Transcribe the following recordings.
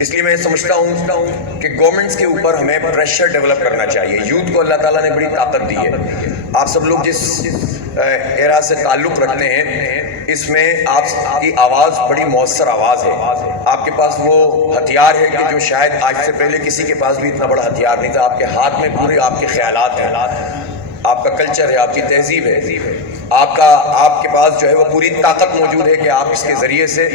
اس لیے میں سمجھتا ہوں کہ گورنمنٹس کے اوپر ہمیں پریشر ڈیولپ کرنا چاہیے. یوتھ کو اللہ تعالیٰ نے بڑی طاقت دی ہے. آپ سب لوگ جس ایرا سے تعلق رکھتے ہیں اس میں آپ کی آواز بڑی مؤثر آواز ہے. آپ کے پاس وہ ہتھیار ہے کہ جو شاید آج سے پہلے کسی کے پاس بھی اتنا بڑا ہتھیار نہیں تھا. آپ کے ہاتھ میں پورے آپ کے خیالات ہیں, آپ کا کلچر ہے, آپ کی تہذیب ہے, آپ کے پاس جو ہے وہ پوری طاقت موجود ہے کہ آپ اس کے ذریعے سے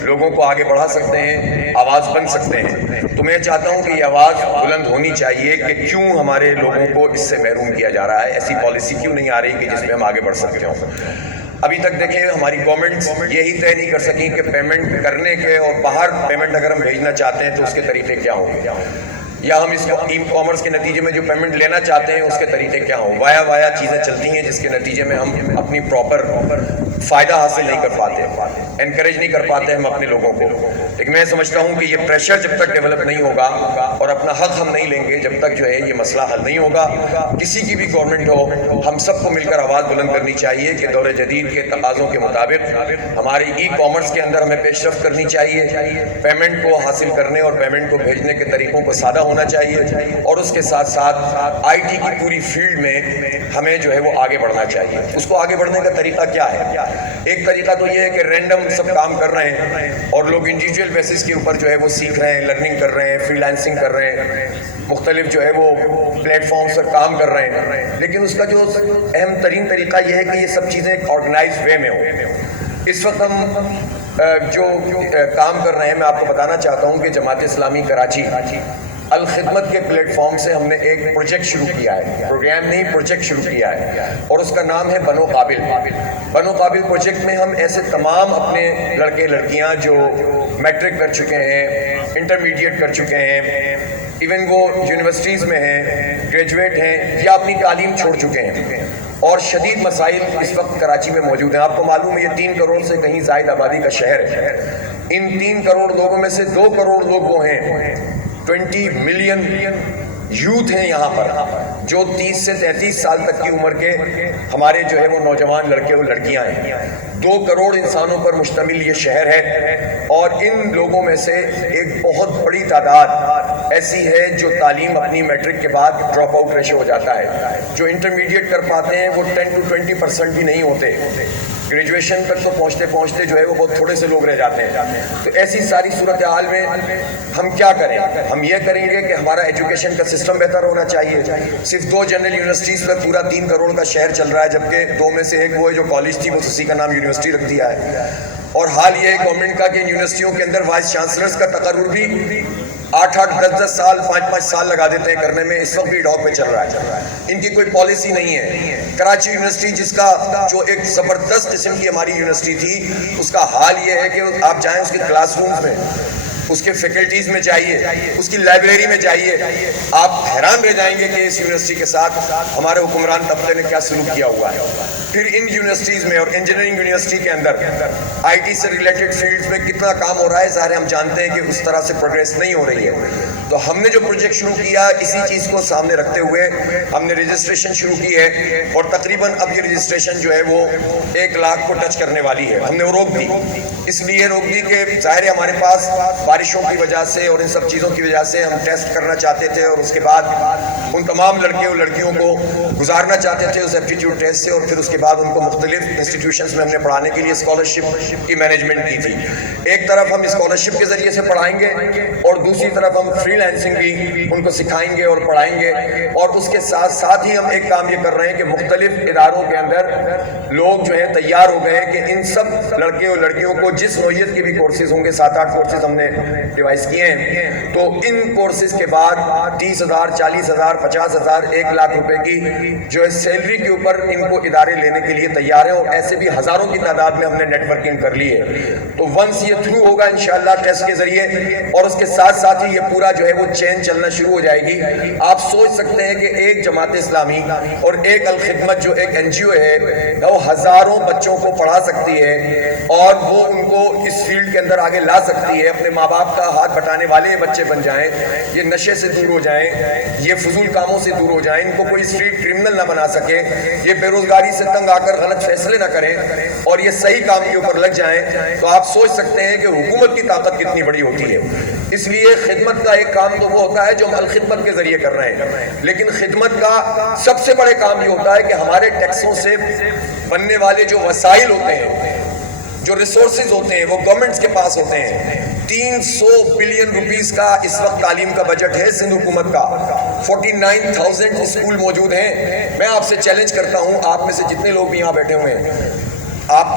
لوگوں کو آگے بڑھا سکتے ہیں, آواز بن سکتے ہیں. تو میں چاہتا ہوں کہ یہ آواز بلند ہونی چاہیے کہ کیوں ہمارے لوگوں کو اس سے محروم کیا جا رہا ہے, ایسی پالیسی کیوں نہیں آ رہی کہ جس میں ہم آگے بڑھ سکتے ہوں. ابھی تک دیکھیں ہماری گورنمنٹ یہی طے نہیں کر سکی کہ پیمنٹ کرنے کے اور باہر پیمنٹ اگر ہم بھیجنا چاہتے ہیں تو اس کے طریقے کیا ہوں گے, یا ہم اس ای کامرس کے نتیجے میں جو پیمنٹ لینا چاہتے ہیں اس کے طریقے کیا ہوں. وایا چیزیں چلتی ہیں جس کے نتیجے میں ہم اپنی پراپر فائدہ حاصل نہیں کر پاتے, انکریج نہیں کر پاتے ہم اپنے لوگوں کو. لیکن میں سمجھتا ہوں کہ یہ پریشر جب تک ڈیولپ نہیں ہوگا اور اپنا حق ہم نہیں لیں گے, جب تک جو ہے یہ مسئلہ حل نہیں ہوگا. کسی کی بھی گورنمنٹ ہو, ہم سب کو مل کر آواز بلند کرنی چاہیے کہ دور جدید کے تقاضوں کے مطابق ہماری ای کامرس کے اندر ہمیں پیش رفت کرنی چاہیے. پیمنٹ کو حاصل کرنے اور پیمنٹ کو بھیجنے کے طریقوں کو سادہ ہونا چاہیے, اور اس کے ساتھ ساتھ آئی ٹی کی پوری فیلڈ میں ہمیں جو ہے وہ آگے بڑھنا چاہیے. اس کو آگے بڑھنے کا طریقہ کیا ہے؟ ایک طریقہ تو یہ ہے کہ رینڈم سب کام کر رہے ہیں اور لوگ انڈیویجول بیسس کے اوپر جو ہے وہ سیکھ رہے ہیں, لرننگ کر رہے ہیں, فری لانسنگ کر رہے ہیں, مختلف جو ہے وہ پلیٹ فارمز پر کام کر رہے ہیں. لیکن اس کا جو اہم ترین طریقہ یہ ہے کہ یہ سب چیزیں ایک آرگنائز وے میں ہوں. اس وقت ہم جو کام کر رہے ہیں, میں آپ کو بتانا چاہتا ہوں کہ جماعت اسلامی کراچی الخدمت کے پلیٹ فارم سے ہم نے ایک پروجیکٹ شروع کیا ہے, پروگرام نہیں پروجیکٹ شروع کیا ہے, اور اس کا نام ہے بنو قابل. بنو قابل پروجیکٹ میں ہم ایسے تمام اپنے لڑکے لڑکیاں جو میٹرک کر چکے ہیں, انٹرمیڈیٹ کر چکے ہیں, ایون وہ یونیورسٹیز میں ہیں, گریجویٹ ہیں, یا اپنی تعلیم چھوڑ چکے ہیں اور شدید مسائل اس وقت کراچی میں موجود ہیں. آپ کو معلوم ہے یہ 3 کروڑ سے کہیں زائد آبادی کا شہر ہے. ان 3 کروڑ لوگوں میں سے 2 کروڑ لوگ وہ ہیں, 20 ملین یوتھ ہیں یہاں پر, جو 30 سے 33 سال تک کی عمر کے ہمارے جو ہے وہ نوجوان لڑکے اور لڑکیاں ہیں. 2 کروڑ انسانوں پر مشتمل یہ شہر ہے, اور ان لوگوں میں سے ایک بہت بڑی تعداد ایسی ہے جو تعلیم اپنی میٹرک کے بعد ڈراپ آؤٹ ریشو ہو جاتا ہے. جو انٹرمیڈیٹ کر پاتے ہیں وہ 10 to 20% بھی نہیں ہوتے. گریجویشن تک تو پہنچتے جو ہے وہ بہت تھوڑے سے لوگ رہ جاتے ہیں. تو ایسی ساری صورتحال میں ہم کیا کریں؟ ہم یہ کریں گے کہ ہمارا ایجوکیشن کا سسٹم بہتر ہونا چاہیے. صرف 2 جنرل یونیورسٹیز پر پورا 3 کروڑ کا شہر چل رہا ہے, جبکہ 2 میں سے ایک وہ ہے جو کالج تھی, وہ اسی کا نام یونیورسٹی رکھ دیا ہے. اور حال یہ ہے گورنمنٹ کا کہ ان یونیورسٹیوں کے اندر وائس چانسلرز کا تقرر بھی 8-8, 10-10 سال, 5-5 سال لگا دیتے ہیں کرنے میں. اس وقت بھی ڈاک پہ چل رہا ہے. ان کی کوئی پالیسی نہیں ہے. کراچی یونیورسٹی جس کا جو ایک زبردست قسم کی ہماری یونیورسٹی تھی, اس کا حال یہ ہے کہ آپ جائیں اس کے کلاس رومز میں, اس کے فیکلٹیز میں جائیے, اس کی لائبریری میں جائیے, آپ حیران رہ جائیں گے کہ اس یونیورسٹی کے ساتھ ہمارے حکمران طبقے نے کیا سلوک کیا ہوا ہے. پھر ان یونیورسٹیز میں اور انجینئرنگ یونیورسٹی کے اندر آئی ٹی سے ریلیٹڈ فیلڈز میں کتنا کام ہو رہا ہے. ظاہر ہم جانتے ہیں کہ اس طرح سے پروگریس نہیں ہو رہی ہے. تو ہم نے جو پروجیکٹ شروع کیا, اسی چیز کو سامنے رکھتے ہوئے ہم نے رجسٹریشن شروع کی ہے, اور تقریباً اب یہ رجسٹریشن جو ہے وہ 1 لاکھ کو ٹچ کرنے والی ہے. ہم نے وہ روک دی. اس لیے روک دی کہ ظاہر ہے ہمارے پاس بارشوں کی وجہ سے اور ان سب چیزوں کی وجہ سے ہم ٹیسٹ کرنا چاہتے تھے, اور اس کے بعد ان تمام لڑکے اور لڑکیوں کو گزارنا چاہتے تھے اس ایپٹیٹیوڈ ٹیسٹ سے, اور پھر اس کے بعد ان کو مختلف انسٹیٹیوشنز میں ہم نے پڑھانے کے لیے اسکالرشپ کی مینجمنٹ کی تھی. ایک طرف ہم اسکالرشپ کے ذریعے سے پڑھائیں گے, اور دوسری طرف ہم فری لانسنگ بھی ان کو سکھائیں گے اور پڑھائیں گے. اور اس کے ساتھ ساتھ ہی ہم ایک کام یہ کر رہے ہیں کہ مختلف اداروں کے اندر لوگ جو ہے تیار ہو گئے ہیں کہ ان سب لڑکے اور لڑکیوں کو جس نوعیت کے بھی کورسز ہوں گے, 7-8 کورسز ہم نے ڈیوائز کیے ہیں, تو ان کورسز کے بعد 30,000, 40,000, 50,000, 1 لاکھ روپے کی جو ہے سیلری کے اوپر ان کو ادارے لینے کے لیے تیار ہیں. اور ایسے بھی ہزاروں کی تعداد میں ہم نے نیٹ ورکنگ کر لی ہے. تو ونس یہ تھرو ہوگا انشاءاللہ ٹیسٹ کے ذریعے, اور اس کے ساتھ ساتھ ہی یہ پورا جو ہے وہ چین چلنا شروع ہو جائے گی. آپ سوچ سکتے ہیں کہ ایک جماعت اسلامی اور ایک الخدمت جو ایک NGO ہے, وہ ہزاروں بچوں کو پڑھا سکتی ہے, اور وہ ان کو اس فیلڈ کے اندر آگے لا سکتی ہے. اپنے ماں باپ کا ہاتھ بٹانے والے بچے بن جائیں, یہ نشے سے دور ہو جائیں, یہ فضول کاموں سے دور ہو جائیں, ان کو کوئی اسٹریٹ کرمنل نہ بنا سکے, یہ بے روزگاری سے تنگ آ کر غلط فیصلے نہ کریں, اور یہ صحیح کام کے اوپر لگ جائیں. تو آپ سوچ سکتے ہیں کہ حکومت کی طاقت کتنی بڑی ہوتی ہے. اس لیے خدمت کا ایک کام تو وہ ہوتا ہے جو ہم الخدمت کے ذریعے کر رہے ہیں، لیکن خدمت کا سب سے بڑے کام یہ ہوتا ہے کہ ہمارے ٹیکسوں سے بننے والے جو وسائل ہوتے ہیں، جو ریسورسز ہوتے ہیں، وہ گورنمنٹس کے پاس ہوتے ہیں۔ 300 بلین روپیز کا اس وقت تعلیم کا بجٹ ہے سندھ حکومت کا، 49,000 اسکول موجود ہیں۔ میں آپ سے چیلنج کرتا ہوں، آپ میں سے جتنے لوگ بھی یہاں بیٹھے ہوئے ہیں، آپ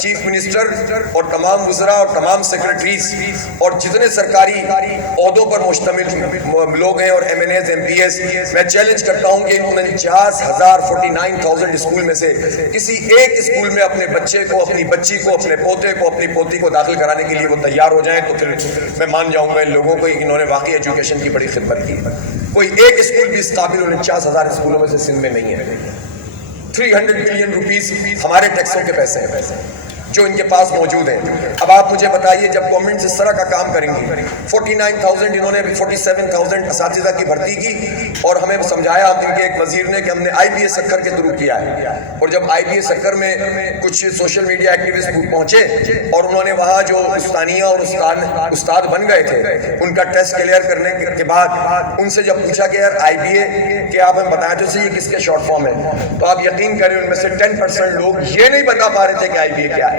چیف منسٹر اور تمام وزراء اور تمام سیکرٹریز اور جتنے سرکاری عہدوں پر مشتمل لوگ ہیں اور M N As, M P As, میں چیلنج کرتا ہوں کہ 49,000 اسکول میں سے کسی ایک اسکول میں اپنے بچے کو، اپنی بچی کو، اپنے پوتے کو، اپنی پوتی کو داخل کرانے کے لیے وہ تیار ہو جائیں، تو پھر میں مان جاؤں گا ان لوگوں کو انہوں نے واقعی ایجوکیشن کی بڑی خدمت کی۔ کوئی ایک اسکول بھی اس قابل 49,000 اسکولوں میں سے سندھ میں نہیں ہے۔ 300 بلین روپیز ہمارے ٹیکسوں کے پیسے ہیں جو ان کے پاس موجود ہیں۔ اب آپ مجھے بتائیے، جب گورنمنٹ اس طرح کا کام کریں گی، 49,000 انہوں نے 47,000 اساتذہ کی بھرتی کی، اور ہمیں سمجھایا ان کے ایک وزیر نے کہ ہم نے آئی بی ایس سکھر کے تھرو کیا ہے۔ اور جب آئی بی ایس سکھر میں کچھ سوشل میڈیا ایکٹیوسٹ پہنچے اور انہوں نے وہاں جو استانیہ اور استاد بن گئے تھے، ان کا ٹیسٹ کلیئر کرنے کے بعد ان سے جب پوچھا کہ یار آئی بی اے کہ آپ ہمیں بتائیں تو صحیح یہ کس کے شارٹ فارم ہے، تو آپ یقین کریں ان میں سے 10% لوگ یہ نہیں بتا پا رہے تھے کہ آئی بی اے کیا ہے۔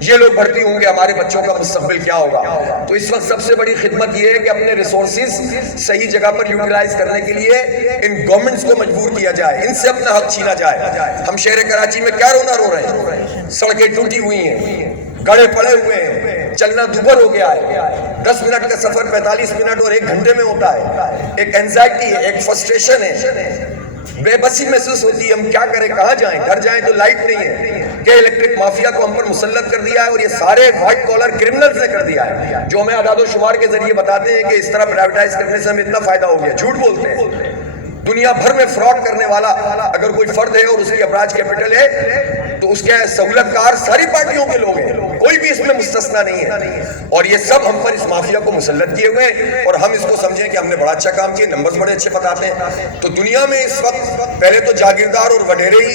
یہ لوگ بھرتی ہوں گے، ہمارے بچوں کا مستقبل کیا ہوگا؟ تو اس وقت سب سے بڑی خدمت یہ ہے کہ اپنے ریسورسز صحیح جگہ پر یوٹیلائز کرنے کے لیے ان گورنمنٹس کو مجبور کیا جائے، ان سے اپنا حق چھینا جائے۔ ہم شہر کراچی میں کیا رونا رو رہے ہیں؟ سڑکیں ٹوٹی ہوئی ہیں، گڑھے پڑے ہوئے ہیں، چلنا دوبھر ہو گیا ہے، 10 منٹ کا سفر 45 منٹ اور 1 گھنٹے میں ہوتا ہے۔ ایک اینزائٹی ہے، ایک فرسٹریشن ہے، بے بسی محسوس ہوتی ہے۔ ہم کیا کریں، کہاں جائیں؟ گھر جائیں تو لائٹ نہیں ہے کہ الیکٹرک مافیا کو ہم پر مسلط کر دیا ہے، اور یہ سارے وائٹ کالر کرمنلز نے کر دیا ہے، جو ہمیں اعداد و شمار کے ذریعے بتاتے ہیں کہ اس طرح پرائیویٹائز کرنے سے ہمیں اتنا فائدہ ہو گیا۔ جھوٹ بولتے ہیں۔ دنیا بھر میں فراڈ کرنے والا اگر کوئی فرد ہے اور اس کی ابراج کیپٹل ہے تو اس کے سہولت کار ساری پارٹیوں کے لوگ ہیں، کوئی بھی اس میں مستثنا نہیں ہے، اور یہ سب ہم پر اس مافیا کو مسلط کیے ہوئے ہیں، اور ہم اس کو سمجھیں کہ ہم نے بڑا اچھا کام کیا، نمبرز بڑے اچھے بتاتے ہیں۔ تو دنیا میں اس وقت پہلے تو جاگیردار اور وڈیرے ہی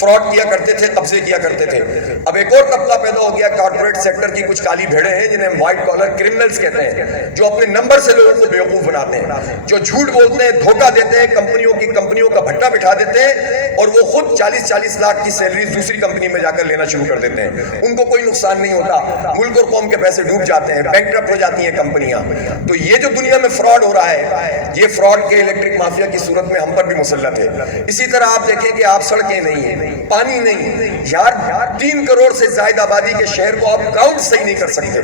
فراڈ کیا کرتے تھے، قبضے کیا کرتے تھے، اب ایک اور طبقہ پیدا ہو گیا، کارپوریٹ سیکٹر کی کچھ کالی بھیڑیں ہیں جنہیں ہم وائٹ کالر کرمنلز کہتے ہیں، جو اپنے نمبر سے لوگوں کو بیوقوف بناتے ہیں، جو جھوٹ بولتے ہیں، دھوکہ دیتے ہیں، کمپنیوں کا بھٹا بٹھا دیتے ہیں، اور وہ خود 40 لاکھ کی سیلریز دوسری کمپنی میں جا کر لینا شروع کر دیتے ہیں۔ ان کو کوئی نقصان نہیں ہوتا، ملک اور قوم کے پیسے ڈوب جاتے ہیں، بینکرپٹ ہو جاتی ہیں کمپنیاں۔ تو یہ جو دنیا میں فراڈ ہو رہا ہے، یہ فراڈ کے الیکٹرک مافیا کی صورت میں ہم پر بھی مسلط ہے۔ اسی طرح آپ دیکھیں کہ آپ سڑکیں نہیں ہیں، پانی نہیں، یار 3 کروڑ سے زائد آبادی کے شہر کو آپ کاؤنٹ صحیح نہیں کر سکتے۔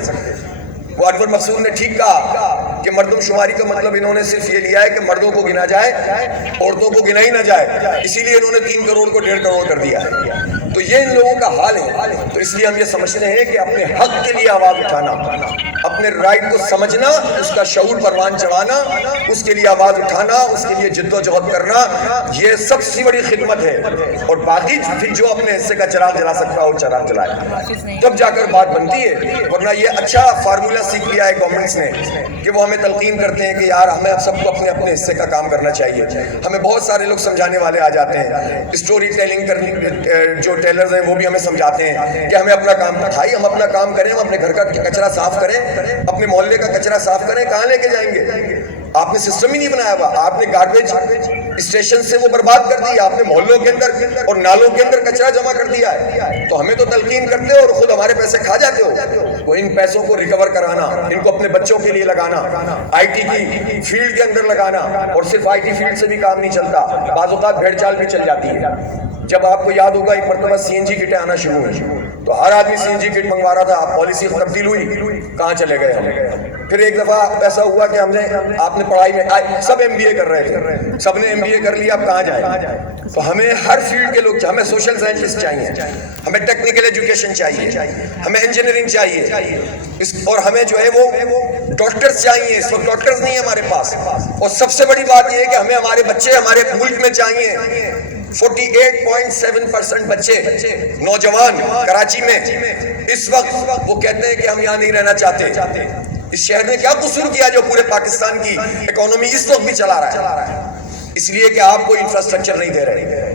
وہ انور مقصود نے ٹھیک کہا کہ مردم شماری کا مطلب انہوں نے صرف یہ لیا ہے کہ مردوں کو گنا جائے، عورتوں کو گنا ہی نہ جائے، اسی لیے انہوں نے 3 کروڑ کو 1.5 کروڑ کر دیا ہے۔ تو یہ ان لوگوں کا حال ہے۔ تو اس لیے ہم یہ سمجھتے ہیں کہ اپنے حق کے لیے آواز اٹھانا، اپنے رائٹ کو سمجھنا، اس کا شعور پروان چڑھانا، اس کے لیے آواز اٹھانا، اس کے لیے جد و جہد کرنا، یہ سب سے بڑی خدمت ہے۔ اور باقی پھر جو اپنے حصے کا چراغ جلا سکتا ہو چراغ جلائے، تب جا کر بات بنتی ہے۔ ورنہ یہ اچھا فارمولہ سیکھ لیا ہے گورنمنٹس نے کہ وہ ہمیں تلقین کرتے ہیں کہ یار ہمیں اب سب کو اپنے اپنے حصے کا کام کرنا چاہیے۔ ہمیں بہت سارے لوگ سمجھانے والے آ جاتے ہیں، اسٹوری ٹیلنگ جو ٹیلرز ہیں وہ بھی ہمیں سمجھاتے ہیں کہ ہمیں اپنا کام، بھائی ہم اپنا کام کریں، ہم اپنے گھر کا کچرا صاف کریں، اپنے محلے کا کچرا صاف کریں، کہاں لے کے جائیں گے؟ آپ نے سسٹم ہی نہیں بنایا ہوا، آپ نے گاربیج اسٹیشن سے وہ برباد کر دیا، آپ نے محلوں کے اندر اور نالوں کے اندر کچرا جمع کر دیا ہے۔ تو ہمیں تو تلقین کرتے ہو اور خود ہمارے پیسے کھا جاتے ہو۔ تو ان پیسوں کو ریکور کرانا، ان کو اپنے بچوں کے لیے لگانا، آئی ٹی کی فیلڈ کے اندر لگانا، اور صرف آئی ٹی فیلڈ سے بھی کام نہیں چلتا، بعض اوقات بھیڑ چال بھی چل جاتی ہے۔ جب آپ کو یاد ہوگا ایک مرتبہ سی این جی کٹیں آنا شروع ہوئی تو ہر آدمی سی این جی کٹ منگوا رہا تھا، پالیسی تبدیل ہوئی، کہاں چلے گئے ہم؟ پھر ایک دفعہ ایسا ہوا کہ آپ نے پڑھائی میں سب ایم بی اے کر رہے تھے، سب نے ایم بی اے کر لیا، اب کہاں جائیں؟ تو ہمیں ہر فیلڈ کے لوگ، ہمیں سوشل سائنٹسٹ چاہیے، ہمیں ٹیکنیکل ایجوکیشن چاہیے، ہمیں انجینئرنگ چاہیے، اور ہمیں جو ہے وہ ڈاکٹرز چاہیے۔ اس وقت ڈاکٹرز نہیں ہے ہمارے پاس، اور سب سے بڑی بات یہ ہے کہ ہمیں ہمارے بچے ہمارے ملک میں چاہیے۔ 48.7% بچے نوجوان کراچی میں اس وقت وہ کہتے ہیں کہ ہم یہاں نہیں رہنا چاہتے۔ اس شہر نے کیا قصور کیا جو پورے پاکستان کی اکانومی اس وقت بھی چلا رہا ہے؟ اس لیے کہ آپ کوئی انفراسٹرکچر نہیں دے رہے،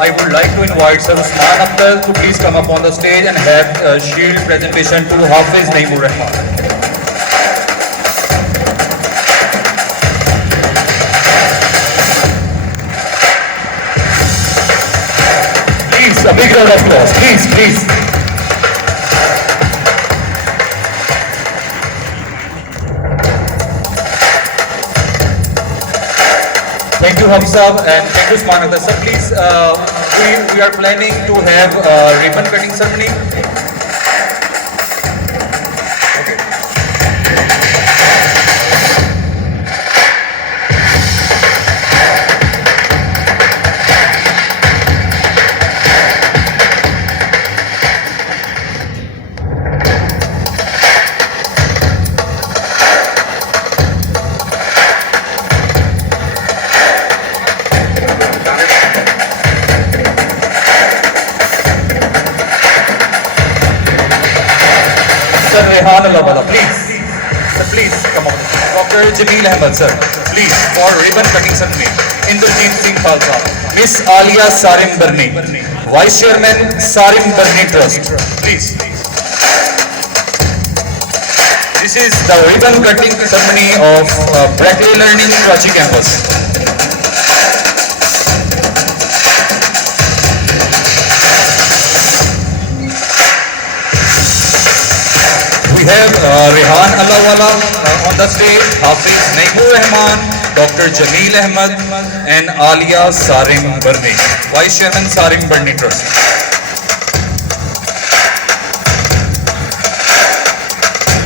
I would like to invite Sir Usman Akhtar to please come up on the stage and have a shield presentation to Hafiz Naeemur Rahman. Please, a big round of applause. Please. Thank you, Hafiz Sahab, and thank you, Usman Akhtar sir. Please, we are planning to have a ribbon cutting ceremony. Sir Rehan Alawala, please come on. Dr. Jameel Ahmed sir, please, for ribbon cutting ceremony. Inderjeet Singh Khalsa, Miss Alia Sarim Barni, Vice Chairman Sarim Barni Trust, please. This is the ribbon cutting ceremony of Brackley Learning Karachi campus. We have Rehan Alawala on the stage, Hafiz Naeemur Rahman, Dr. Jameel Ahmed and Alia Sarim Barni, Vice Chairman Sarim Barni Trust.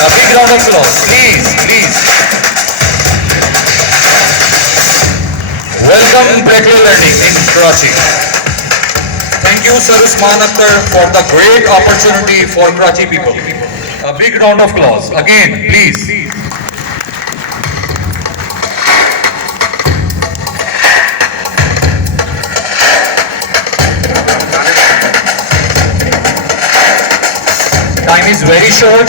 a big round of applause, please. Welcome Brackley Learning in Karachi. Thank you, Sir Usman Akhtar, for the great opportunity for Karachi people. A big round of applause. Again, please. Time is very short.